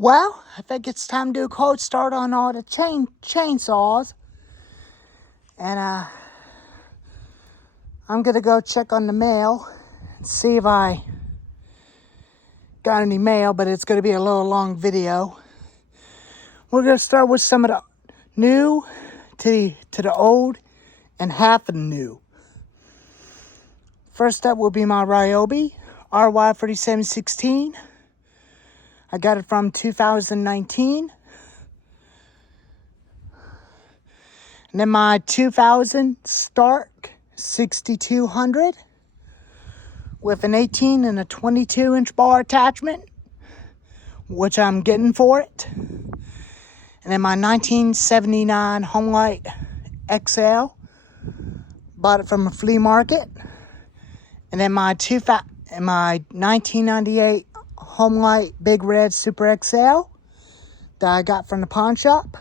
Well, I think it's time to do a cold start on all the chainsaws. And I'm going to go check on the mail and see if I got any mail, but it's going to be a little long video. We're going to start with some of the new to the old and half of the new. First up will be my Ryobi RY3716. I got it from 2019. And then my 2000 Stark 6200 with an 18 and a 22 inch bar attachment, which I'm getting for it. And then my 1979 Homelite XL, bought it from a flea market. And then my 1998 Homelite Big Red Super XL that I got from the pawn shop.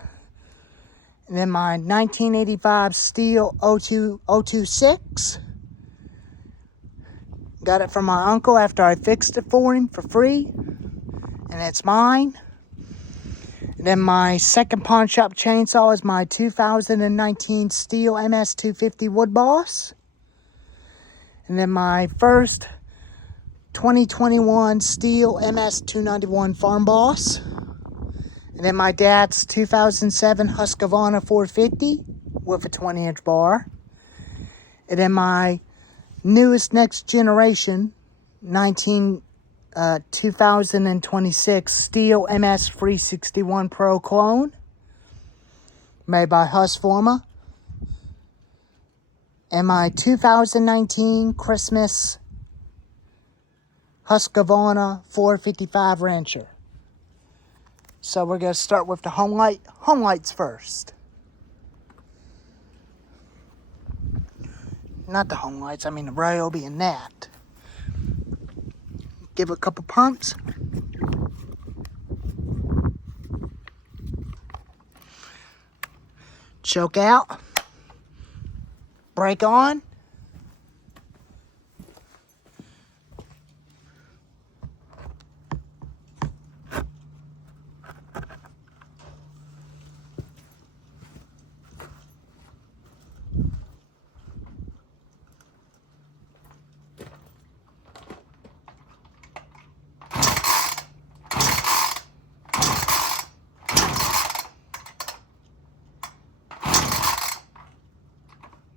And then my 1985 Stihl 026. Got it from my uncle after I fixed it for him for free. And it's mine. And then my second pawn shop chainsaw is my 2019 Stihl MS250 Wood Boss. And then my first 2021 Stihl MS291 Farm Boss. And then my dad's 2007 Husqvarna 450 with a 20 inch bar. And then my newest next generation 2026 Stihl MS 361 Pro clone made by Husqvarna. And my 2019 Christmas Husqvarna 455 Rancher. So we're going to start with the Homelites first. Not the Homelites, I mean the Ryobi and that. Give it a couple pumps. Choke out. Brake on.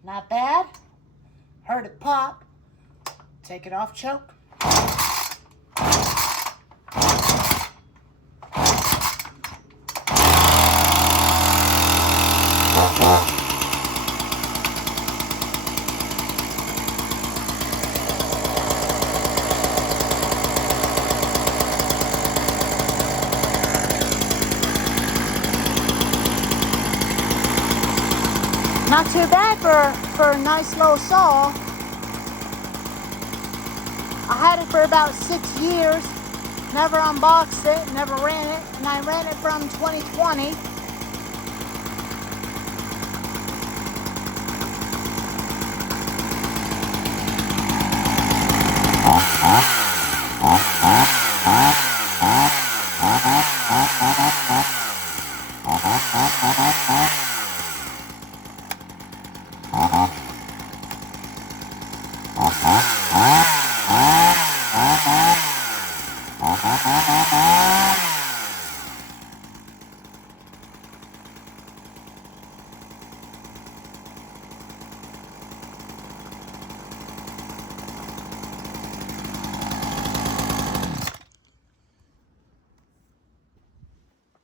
Not bad. Heard it pop. Take it off choke. Not too bad for a nice little saw. I had it for about 6 years. Never unboxed it, never ran it, and I ran it from 2020.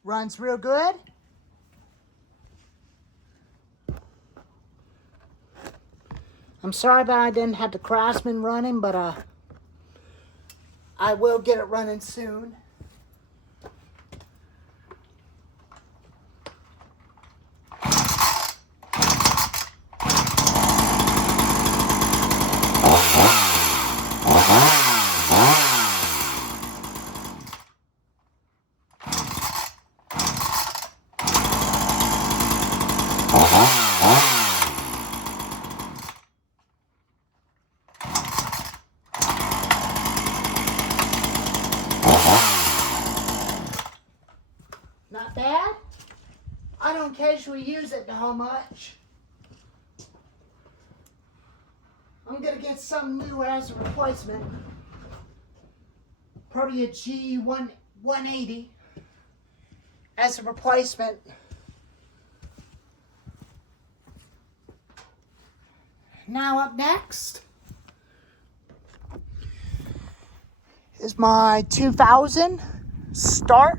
Runs real good. I'm sorry that I didn't have the Craftsman running, but I will get it running soon. Not bad. I don't occasionally use it to how much. I'm gonna get something new as a replacement. Probably a G180 as a replacement. Now up next is my 2000 Stark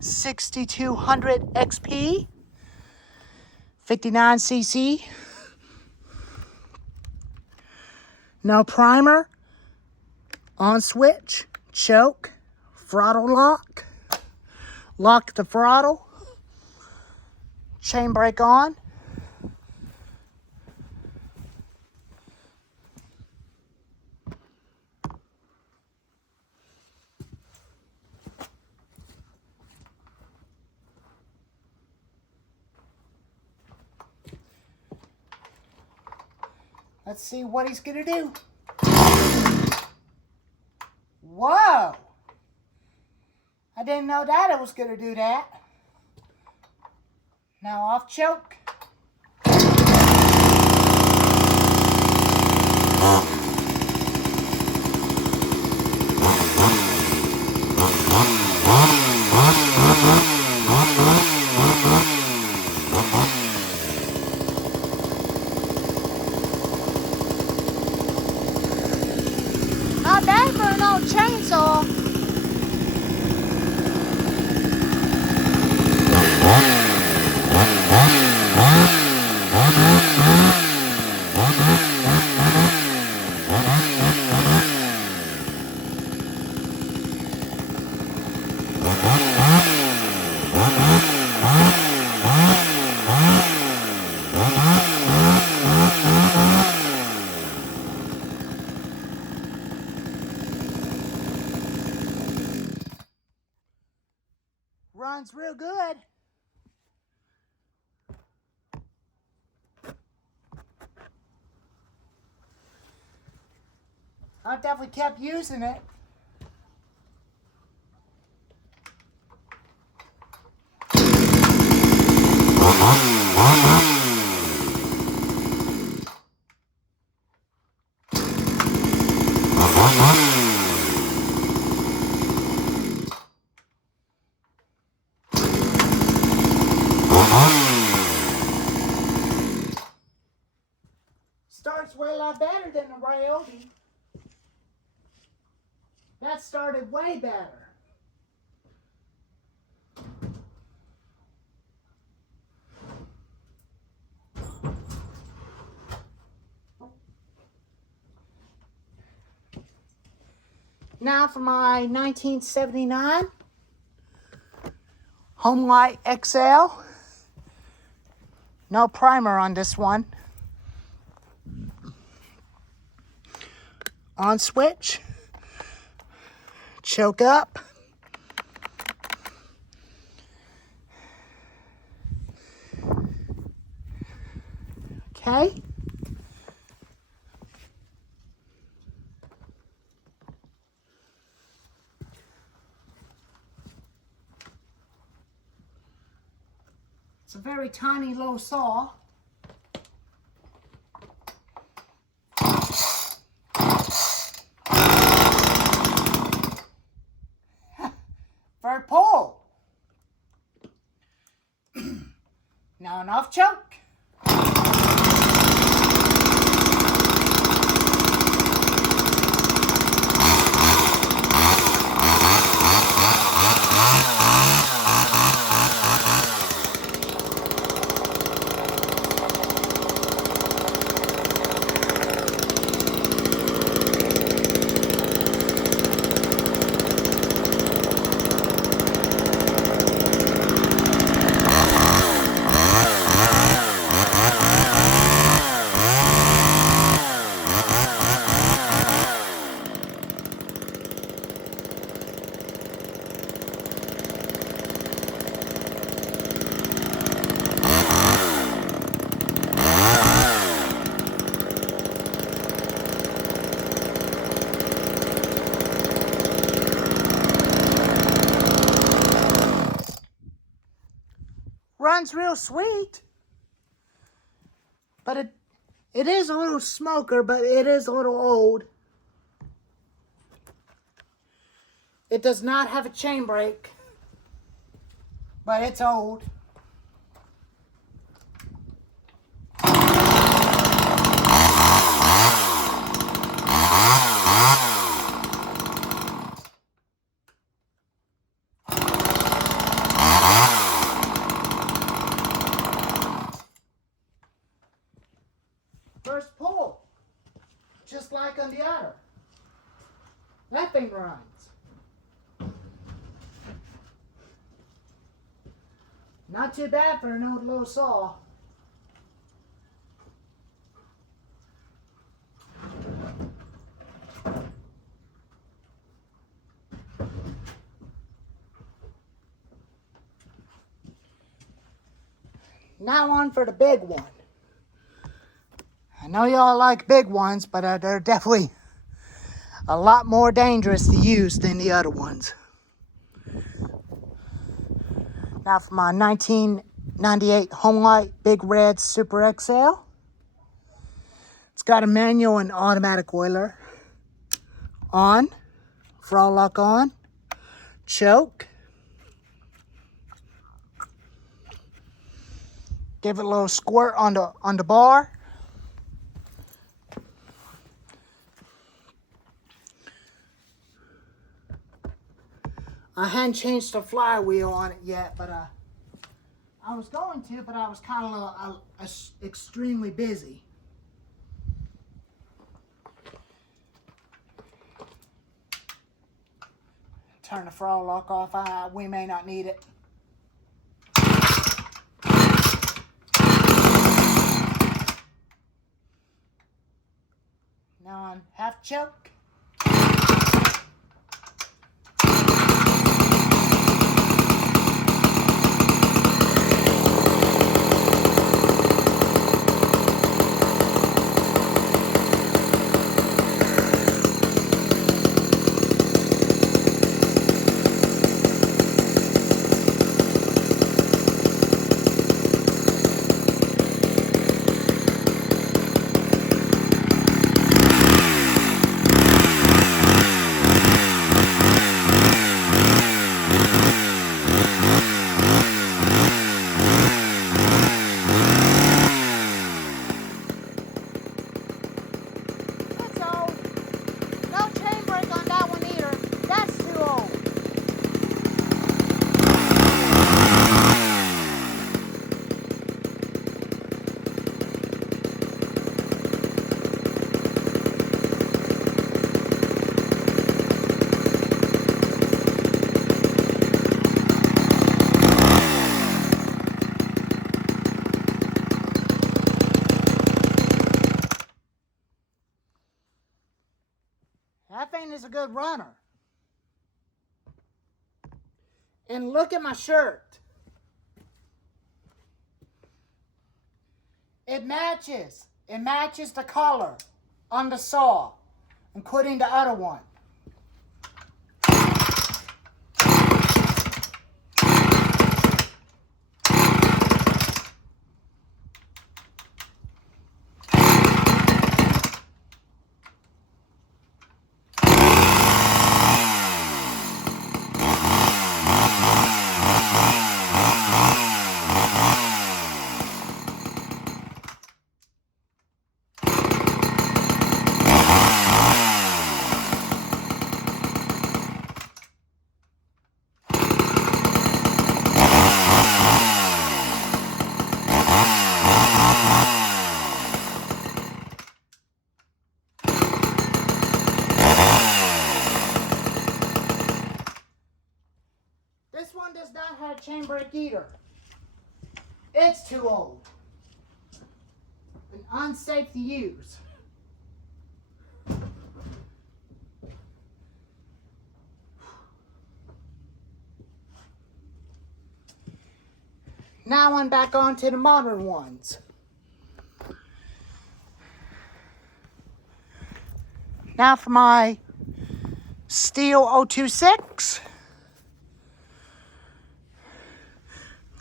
6200 XP 59cc. No primer, on switch, choke, throttle lock, lock the throttle, chain brake on. Let's see what he's gonna do. Whoa! I didn't know that it was gonna do that. Now off choke. Not bad for an old chainsaw. Runs real good. I definitely kept using it. Starts way a lot better than the Ryobi. That started way better. Now for my 1979 Homelite XL. No primer on this one. On switch. Choke up. Okay. It's a very tiny little saw. For a pull. Now an off choke. Runs real sweet. But it is a little smoker, but it is a little old. It does not have a chain brake, but it's old. First pull, just like on the other. That thing runs. Not too bad for an old little saw. Now on for the big one. I know y'all like big ones, but they're definitely a lot more dangerous to use than the other ones. Now for my 1998 Homelite Big Red Super XL. It's got a manual and automatic oiler. On. Throttle lock on. Choke. Give it a little squirt on the bar. I hadn't changed the flywheel on it yet, but I was going to, but I was kind of extremely busy. Turn the throttle lock off. We may not need it. Now on half choke. That thing is a good runner. And look at my shirt. It matches. It matches the color on the saw, including the other one. This one does not have chain brake either. It's too old and unsafe to use. Now I'm back on to the modern ones. Now for my Stihl 026.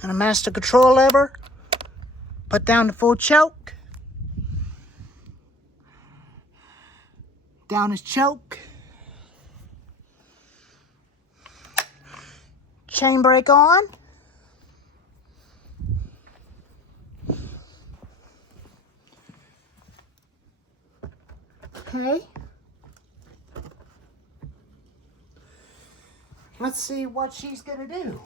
And a master control lever. Put down the full choke. Down his choke. Chain brake on. Okay. Let's see what she's gonna do.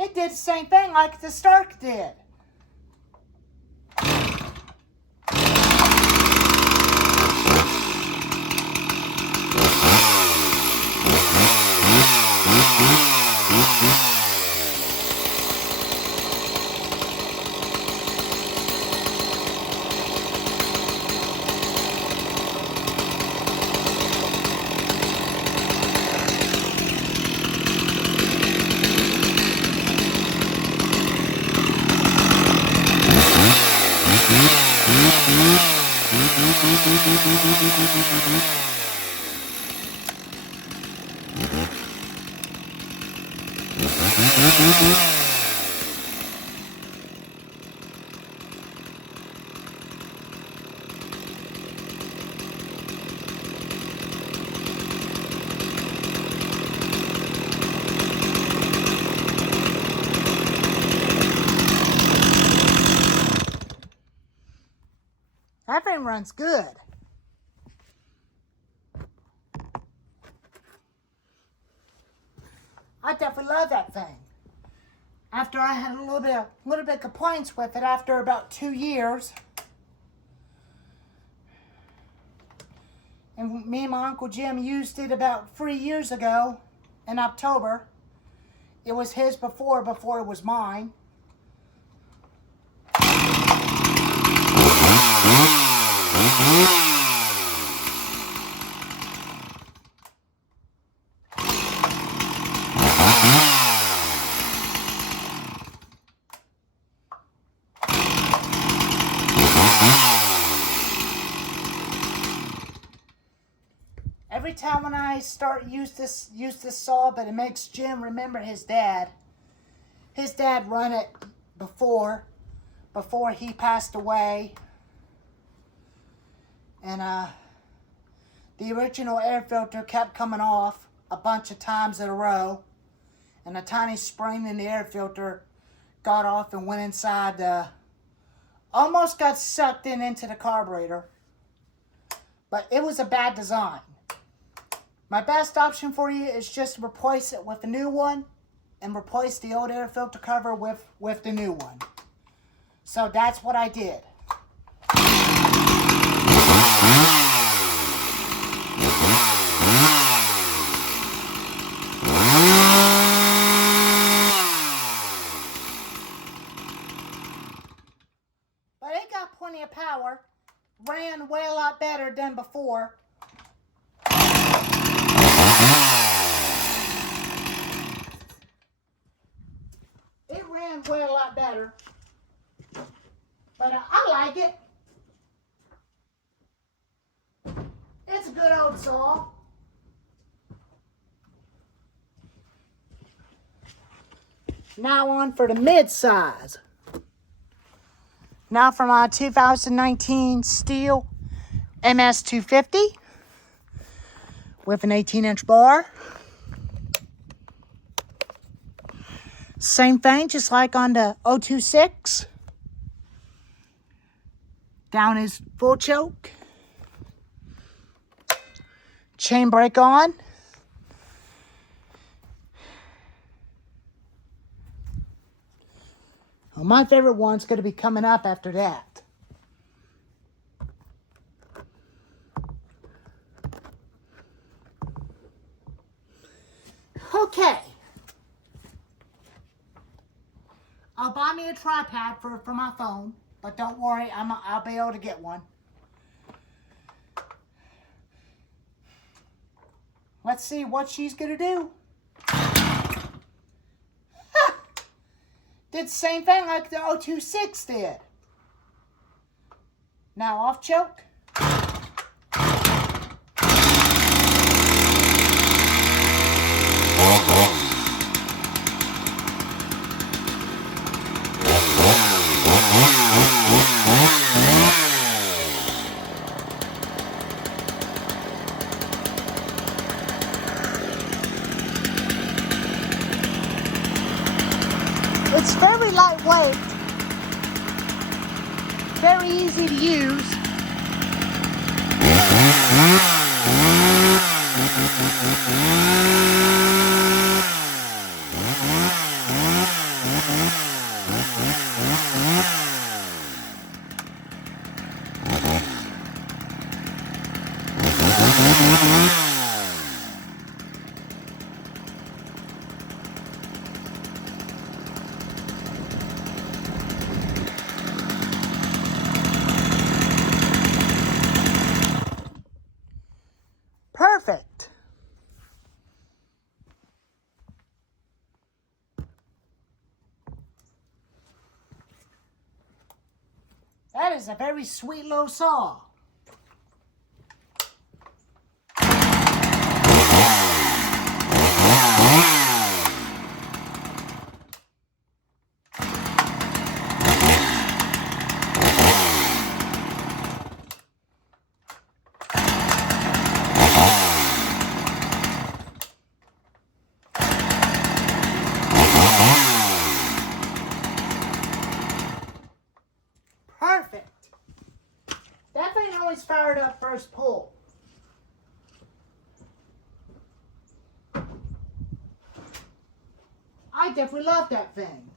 It did the same thing like the Stark did. That thing runs good. I definitely love that thing. After I had a little bit complaints with it after about 2 years, and me and my Uncle Jim used it about 3 years ago in October. It was his before it was mine. Every time when I use this saw, but it makes Jim remember his dad. His dad run it before he passed away, and the original air filter kept coming off a bunch of times in a row, and a tiny spring in the air filter got off and went inside. Almost got sucked into the carburetor, but it was a bad design. My best option for you is just replace it with a new one and replace the old air filter cover with the new one. So that's what I did. But it got plenty of power. Ran way a lot better than before. It ran way a lot better. But I like it. It's a good old saw. Now on for the mid-size. Now for my 2019 Stihl MS250 with an 18-inch bar. Same thing, just like on the 026. Down is full choke. Chain brake on. Well, my favorite one's going to be coming up after that. Okay. I'll buy me a tripod for my phone, but don't worry, I'll be able to get one. Let's see what she's going to do. Did the same thing like the 026 did. Now off choke. It's very lightweight, very easy to use. Perfect. That is a very sweet little saw. Perfect. That thing always fired up first pull. I definitely love that thing.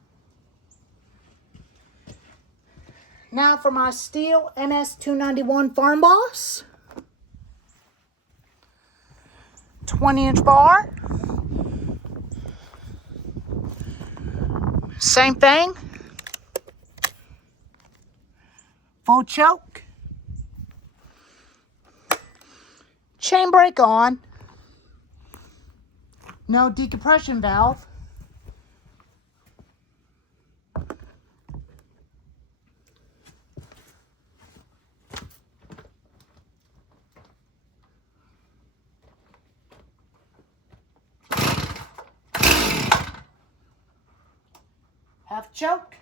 Now for my Stihl NS291 Farm Boss. 20-inch bar. Same thing. Full choke. Chain brake on. No decompression valve. Half choke.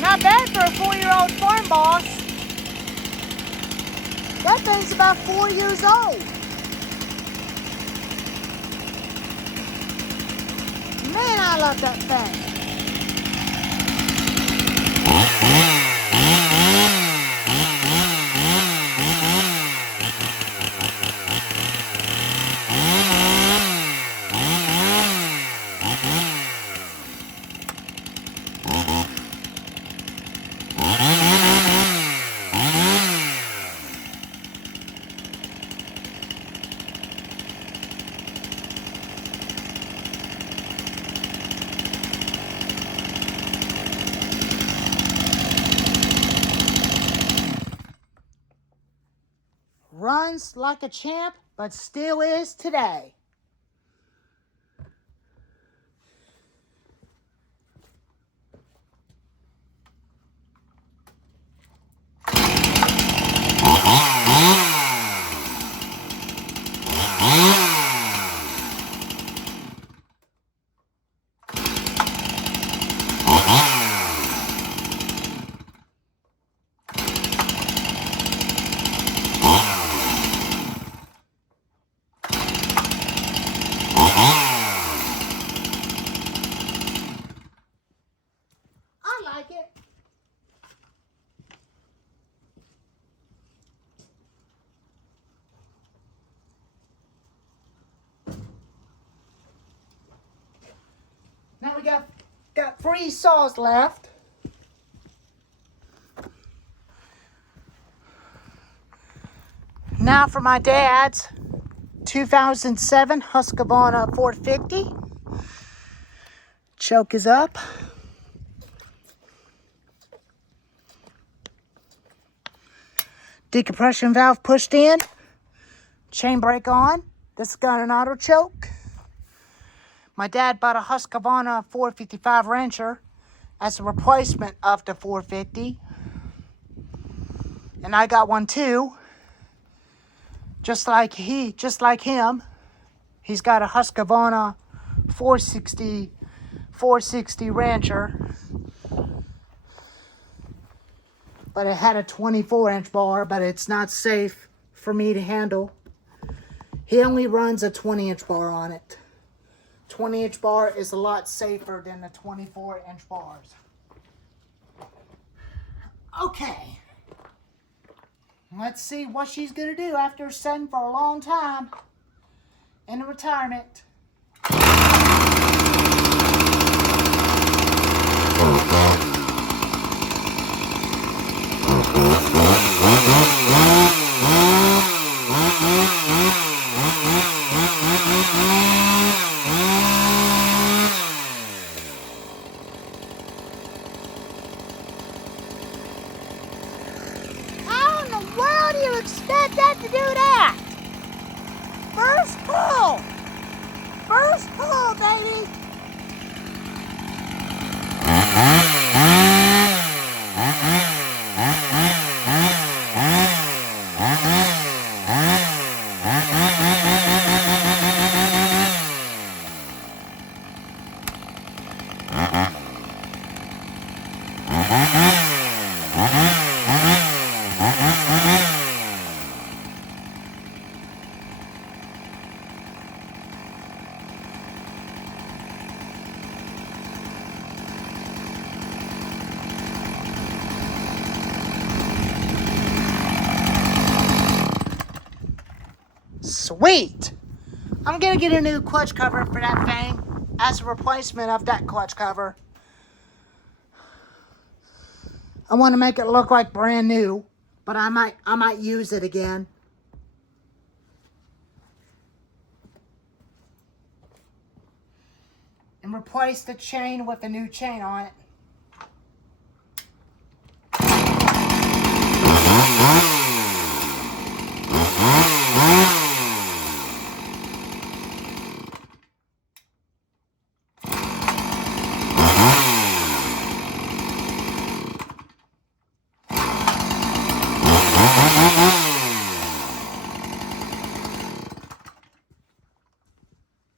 Not bad for a 4-year-old Farm Boss. That thing's about 4 years old. Man, I love that thing. Runs like a champ, but still is today. I like it. Now we got 3 saws left. Now for my dad's 2007 Husqvarna 450. Choke is up. decompression valve pushed in, chain brake on. This has got an auto choke. My dad bought a Husqvarna 455 wrencher as a replacement of the 450. And I got one too. Just like him. He's got a Husqvarna 460 wrencher. But it had a 24-inch bar, but it's not safe for me to handle. He only runs a 20-inch bar on it. 20-inch bar is a lot safer than the 24-inch bars. Okay. Let's see what she's going to do after sitting for a long time in retirement. How in the world do you expect that to do that? First pull! First pull, baby! Sweet! I'm gonna get a new clutch cover for that thing as a replacement of that clutch cover. I want to make it look like brand new, but I might use it again. And replace the chain with a new chain on it.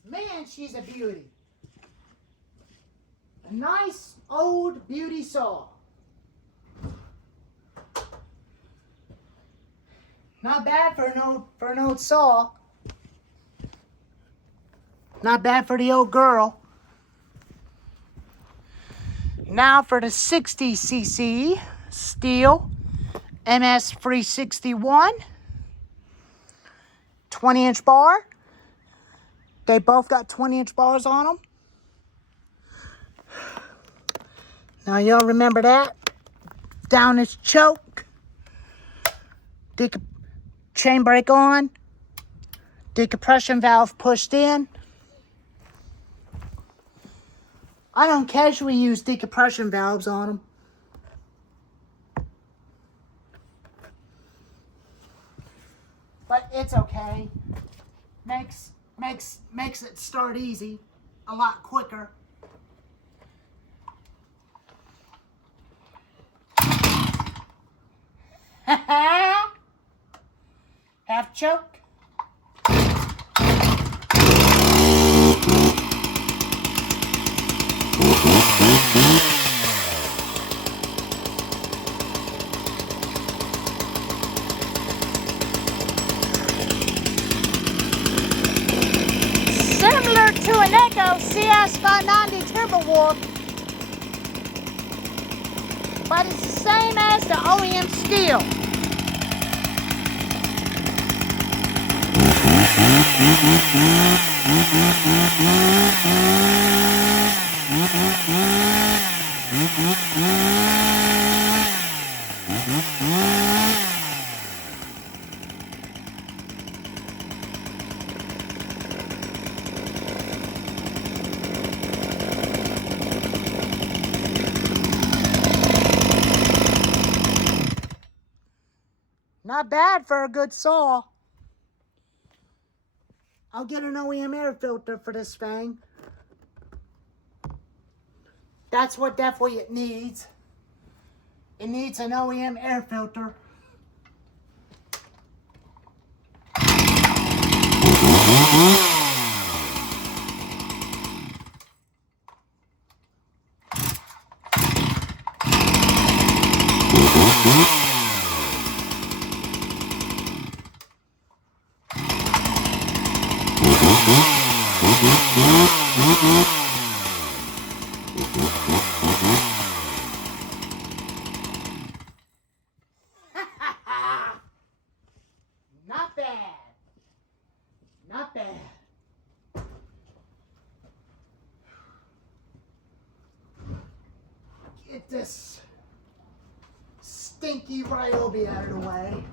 Man, she's a beauty. A nice old beauty saw. Not bad for an old saw. Not bad for the old girl. Now for the 60cc Stihl MS 361. 20-inch bar. They both got 20-inch bars on them. Now y'all remember that? Down is choke. Chain brake on. Decompression valve pushed in. I don't casually use decompression valves on them. But it's okay. Makes it start easy, a lot quicker. Half choke. Similar to an Echo CS590 Turbo Wolf, but it's the same as the OEM Stihl. Not bad for a good saw. I'll get an OEM air filter for this thing. That's what definitely it needs. It needs an OEM air filter. Not bad. Not bad. Get this stinky Ryobi out of the way.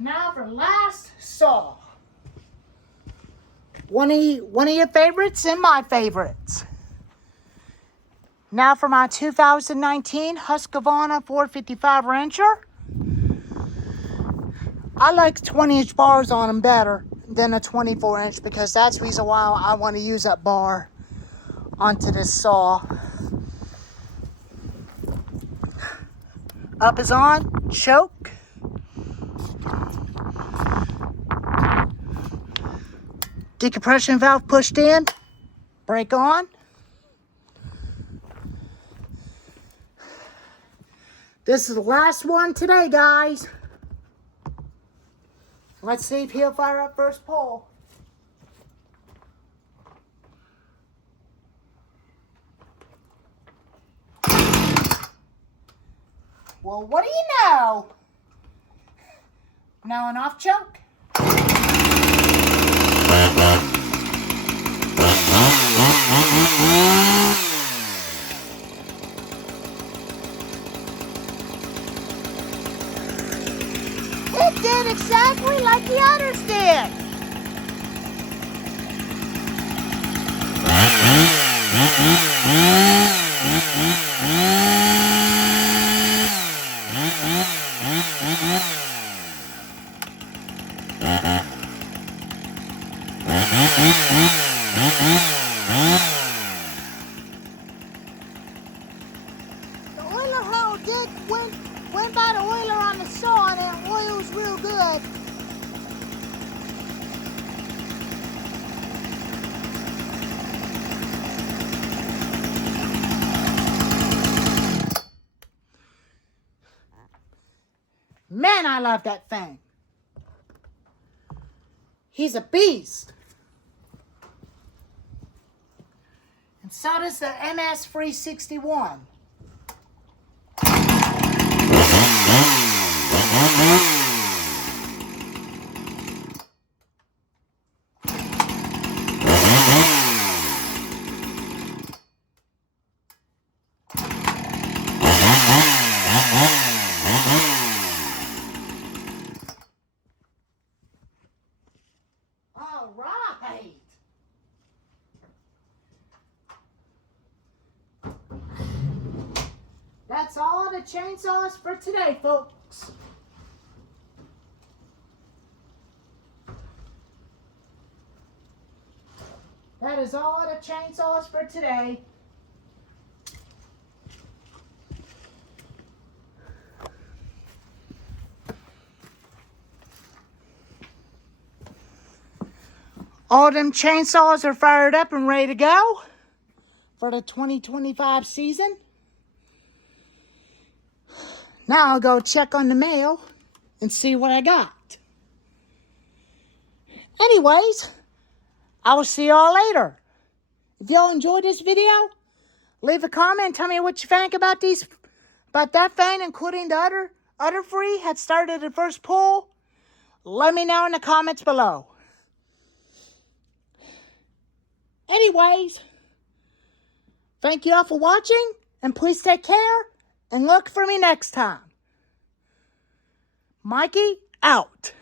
Now for last saw. One of your favorites and my favorites. Now for my 2019 Husqvarna 455 wrencher. I like 20-inch bars on them better than a 24-inch because that's the reason why I want to use that bar onto this saw. Up is on, choke. Decompression valve pushed in, brake on. This is the last one today, guys. Let's see if he'll fire up first pull. Well, what do you know? Now an off choke. It did exactly like the others did. The oiler hole went by the oiler on the saw and it oils real good. Man, I love that thing. He's a beast. And so does the MS 361. All right. That's all the chainsaws for today, folks. That is all the chainsaws for today. All them chainsaws are fired up and ready to go for the 2025 season. Now I'll go check on the mail and see what I got. Anyways, I will see y'all later. If y'all enjoyed this video, leave a comment and tell me what you think about that thing, including the other three had started the first pull. Let me know in the comments below. Anyways, thank you all for watching, and please take care, and look for me next time. Mikey, out.